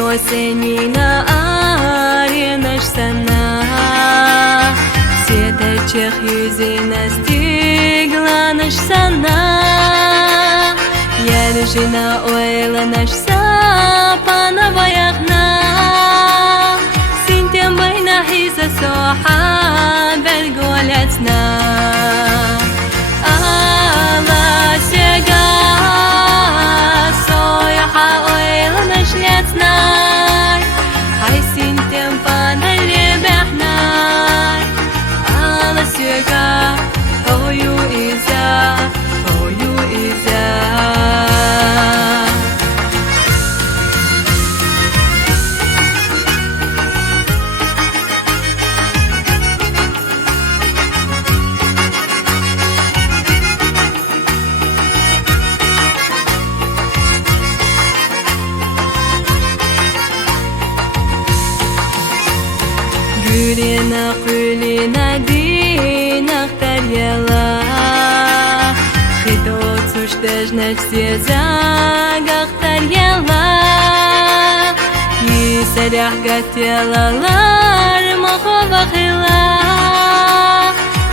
осени на аренаш sana Светочих yüzüne стигlanış sana Yarışına oylanışsa panavayakna Sintem bayna hisa soha belgoletna Gülina kulina dinach tarjela Chidot suштежнеш зезагах tarjela Yisarях gatelalar mohovachila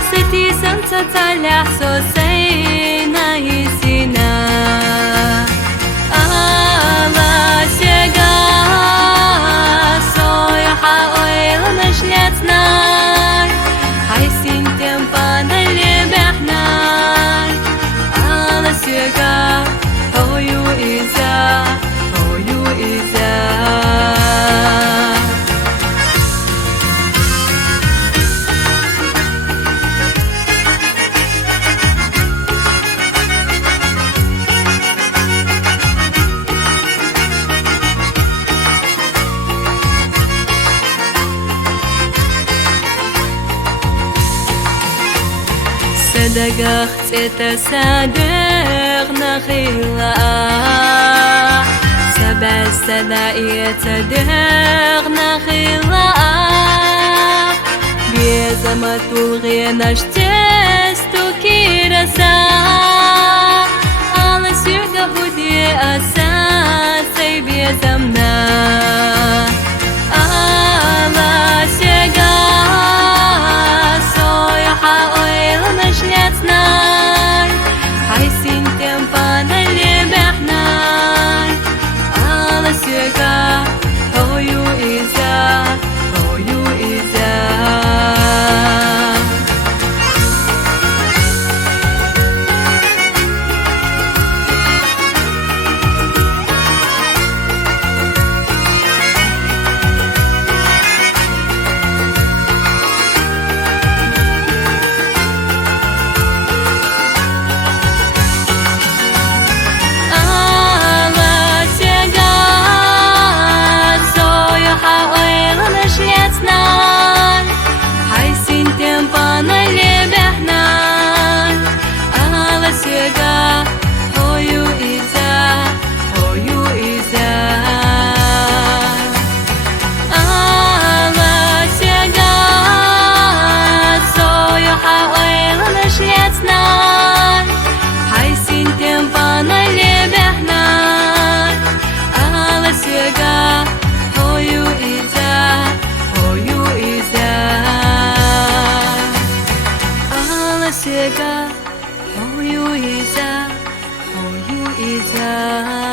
Seti sansa talях sosena yisina Sadagach tseta sadeg nakhila Sabal sadaiya sadeg nakhila Bezamatul ghenash testu kirasa Ala sürga hudi asad say bezamna Ala sega Oh, you is a